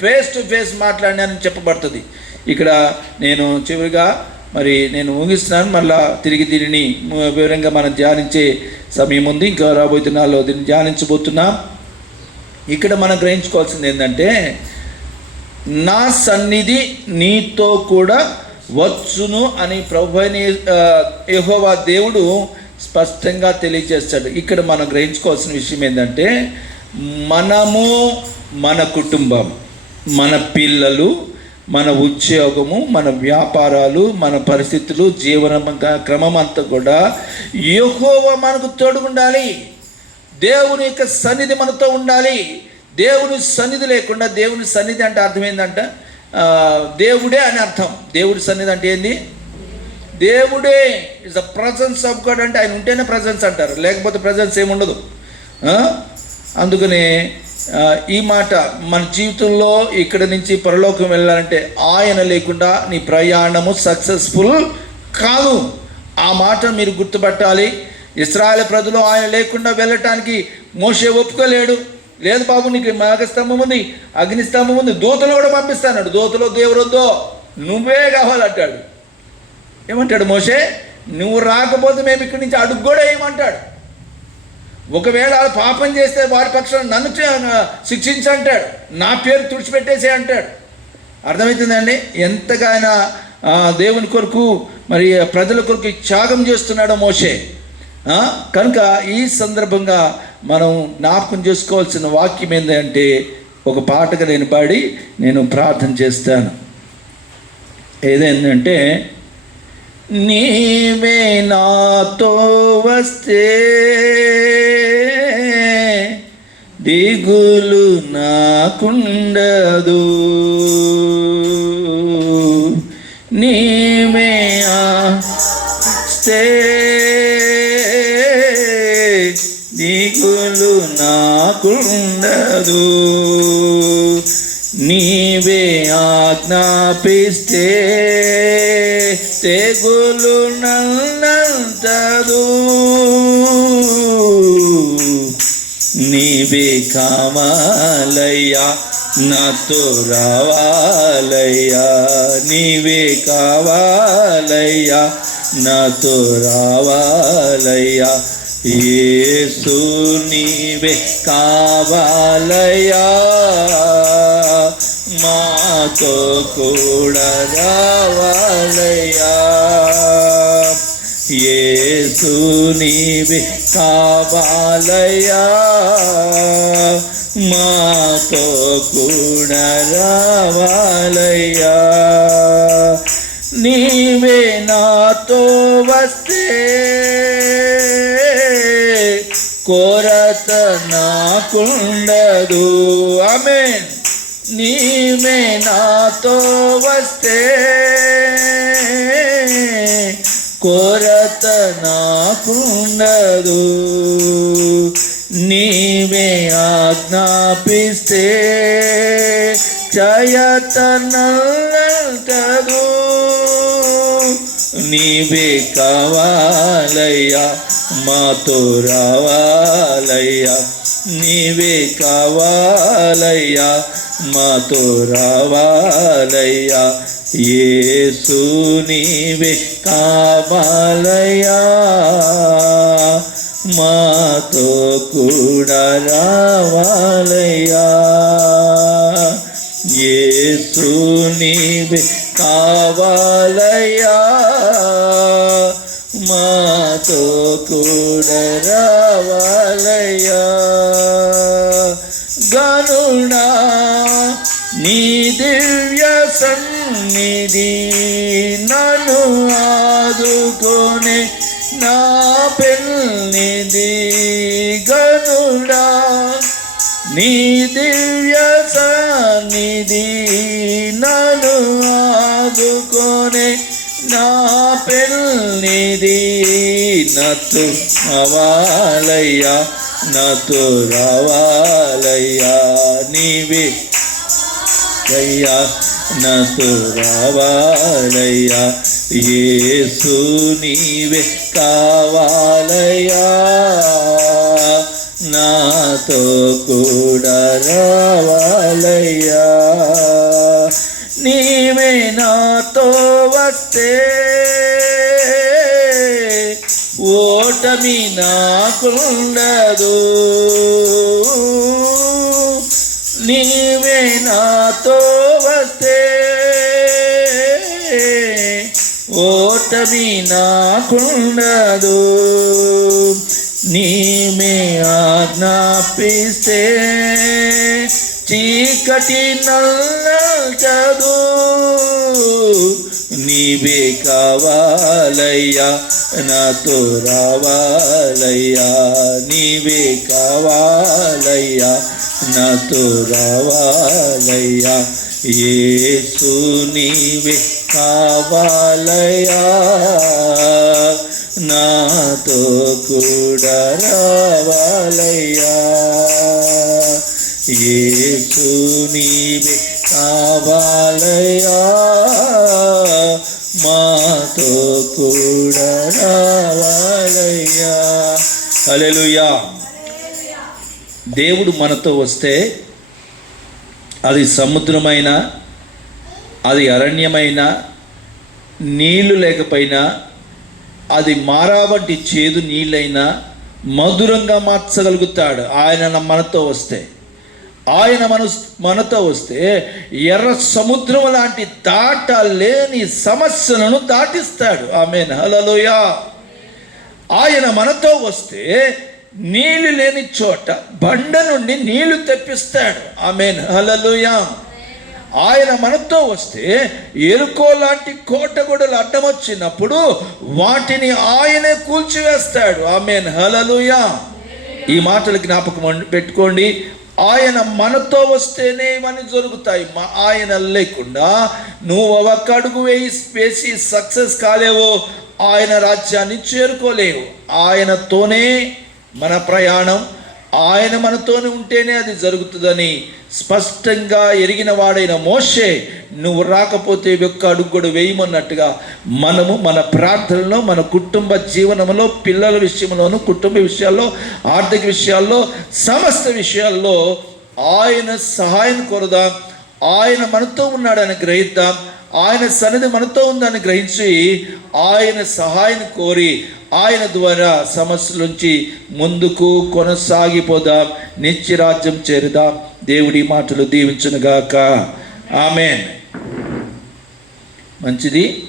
ఫేస్ టు ఫేస్ మాట్లాడినానని చెప్పబడుతుంది. ఇక్కడ నేను చివరిగా నేను ముగిస్తున్నాను. మళ్ళా తిరిగి దీనిని వివరంగా మనం ధ్యానించే సమయం ఉంది. ఇంకా రాబోయే దినాల్లో దీన్ని ధ్యానించబోతున్నాం. ఇక్కడ మనం గ్రహించుకోవాల్సింది ఏంటంటే, నా సన్నిధి నీతో కూడా వచ్చును అని ప్రభువైన యెహోవా దేవుడు స్పష్టంగా తెలియజేస్తాడు. ఇక్కడ మనం గ్రహించుకోవాల్సిన విషయం ఏంటంటే, మనము, మన కుటుంబం, మన పిల్లలు, మన ఉద్యోగము, మన వ్యాపారాలు, మన పరిస్థితులు, జీవన క్రమం అంతా కూడా యెహోవా మనకు తోడుగుండాలి. దేవుని యొక్క సన్నిధి మనతో ఉండాలి. దేవుని సన్నిధి లేకుండా, దేవుని సన్నిధి అంటే అర్థం ఏంటంట? దేవుడే అని అర్థం. దేవుడి సన్నిధి అంటే ఏంది? దేవుడే is the presence of God. అంటే ఆయన ఉంటేనే ప్రజెన్స్ అంటారు, లేకపోతే ప్రజెన్స్ ఏముండదు. అందుకనే ఈ మాట మన జీవితంలో ఇక్కడి నుంచి పరలోకం వెళ్ళాలంటే ఆయన లేకుండా నీ ప్రయాణము సక్సెస్ఫుల్ కాదు. ఆ మాట మీరు గుర్తుపట్టాలి. ఇశ్రాయేలు ప్రజలు ఆయన లేకుండా వెళ్ళటానికి మోషే ఒప్పుకోలేడు. లేదు బాబు, నీకు మేఘస్తంభం ఉంది, అగ్నిస్తంభం ఉంది, దూతలు కూడా పంపిస్తాడు. దూతలో దేవుడొద్దో, నువ్వే కావాలంటాడు. ఏమంటాడు మోషే? నువ్వు రాకపోతే మేము ఇక్కడి నుంచి అడుగు కూడా ఏమంటాడు. ఒకవేళ పాపం చేస్తే వారి పక్షాన నన్ను శిక్షించంటాడు, నా పేరు తుడిచిపెట్టేసే అంటాడు. అర్థమవుతుందండి ఎంతగా ఆయన దేవుని కొరకు ప్రజల కొరకు త్యాగం చేస్తున్నాడో మోషే. కనుక ఈ సందర్భంగా మనం జ్ఞాపకం చేసుకోవాల్సిన వాక్యం ఏంటంటే, ఒక పాటగా నేను పాడి నేను ప్రార్థన చేస్తాను. ఏదేంటంటే, నీవే నాతో వస్తే దిగులు నాకుండదు, నీవే ఆస్తే దిగులు నాకుండదు, నీవే ఆజ్ఞాపిస్తే తెగులు నన్నంతదు, నీవే కావాలయ్యా నాతో రావాలయ్యా, నీవే కావాలయ్యా నాతో రావాలయ్యా, యేసు నీవే కావాలయ్యా మాతో కూడా రావాలయ్యా, యేసు యేసు నీవే కావాలయ్యా, మాతో కూడా రావాలయ్యా. నీవే నాతో వస్తే కొరత నాకుండదు. ఆమేన్. నీవే నాతో వస్తే కొరత నాకుండదు. నీవే ఆజ్ఞాపిస్తే జయతనదు. నీవే కావాలయ్యా, మాతో రావాలయ్యా. నీవే కావాలయ్యా, మాతో రావాలయ్యా. యేసు నీవే కావాలయ్యా, మాతో కూడా రావాలయ్యా. యేసు నీవే కావాలయ్యా, మాతో కూడా రావాలయ్యా. గనుడా నీ దివ్య సన్నిధి నన్ను ఆదుకొనే నా పెన్నిధి. గనుడా నీ దివ్య సన్నిధి నన్ను ఆదుకొనే నా పెన్నిధి. నాతో రావాలయ్యా, నాతో రావాలయ్యా. నీవే అయ్యా, నాతో రావాలయ్యా. యేసు నీవే కావాలయ్యా, నాతో కూడా రావాలయ్యా. నీవే నాతో వస్తే ఓటమి నాకుండదు. నీవే నాతో వస్తే ఓటమి నాకుండదు. నీవే ఆజ్ఞాపిస్తే చీకటి నల్లచదు. నీవే కావాలయ్యా, నాతో రావాలయ్యా. నీవే కావాలయ్యా, నాతో రావాలయ్యా. యేసు నీవే కావాలయ్యా, నాతో కూడా రావాలయ్యా. యేసు నీవే కావాలయ్యా, మాతో కూడా రావాలయ్యా. హల్లెలూయా. దేవుడు మనతో వస్తే అది సముద్రమైన, అది అరణ్యమైన, నీళ్లు లేకపోయినా, అది మారావంటి చేదు నీళ్ళైనా మధురంగా మార్చగలుగుతాడు ఆయన మనతో వస్తే. ఆయన మనతో వస్తే ఎర్ర సముద్రం లాంటి దాటలేని సమస్యలను దాటిస్తాడు. ఆమేన్. హల్లెలూయా. ఆయన మనతో వస్తే నీళ్లు లేని చోట బండ నుండి నీళ్లు తెప్పిస్తాడు. ఆమేన్. హల్లెలూయా. ఆయన మనతో వస్తే ఎరుకో లాంటి కోటగొడలు అడ్డం వచ్చినప్పుడు వాటిని ఆయనే కూల్చివేస్తాడు. ఆమేన్. హల్లెలూయా. ఈ మాటలు జ్ఞాపకం పెట్టుకోండి. ఆయన మనతో వస్తేనే ఇవన్నీ జరుగుతాయి. ఆయన లేకుండా నువ్వు ఒక అడుగు వేసి సక్సెస్ కాలేవో, ఆయన రాజ్యాన్ని చేరుకోలేవు. ఆయనతోనే మన ప్రయాణం, ఆయన మనతోనే ఉంటేనే అది జరుగుతుందని స్పష్టంగా ఎరిగిన వాడైన మోషే నువ్వు రాకపోతే ఒక్క అడుగు కూడా వేయమన్నట్టుగా మనము మన ప్రార్థనలో, మన కుటుంబ జీవనంలో, పిల్లల విషయంలోనూ, కుటుంబ విషయాల్లో, ఆర్థిక విషయాల్లో, సమస్త విషయాల్లో ఆయన సహాయం కోరుదాం. ఆయన మనతో ఉన్నాడని గ్రహిద్దాం. ఆయన సన్నిధి మనతో ఉందని గ్రహించి ఆయన సహాయం కోరి ఆయన ద్వారా సమస్యల నుంచి ముందుకు కొనసాగిపోదాం. నిత్యరాజ్యం చేరుదాం. దేవుడి మాటలు దీవించునుగాక. ఆమేన్. మంచిది.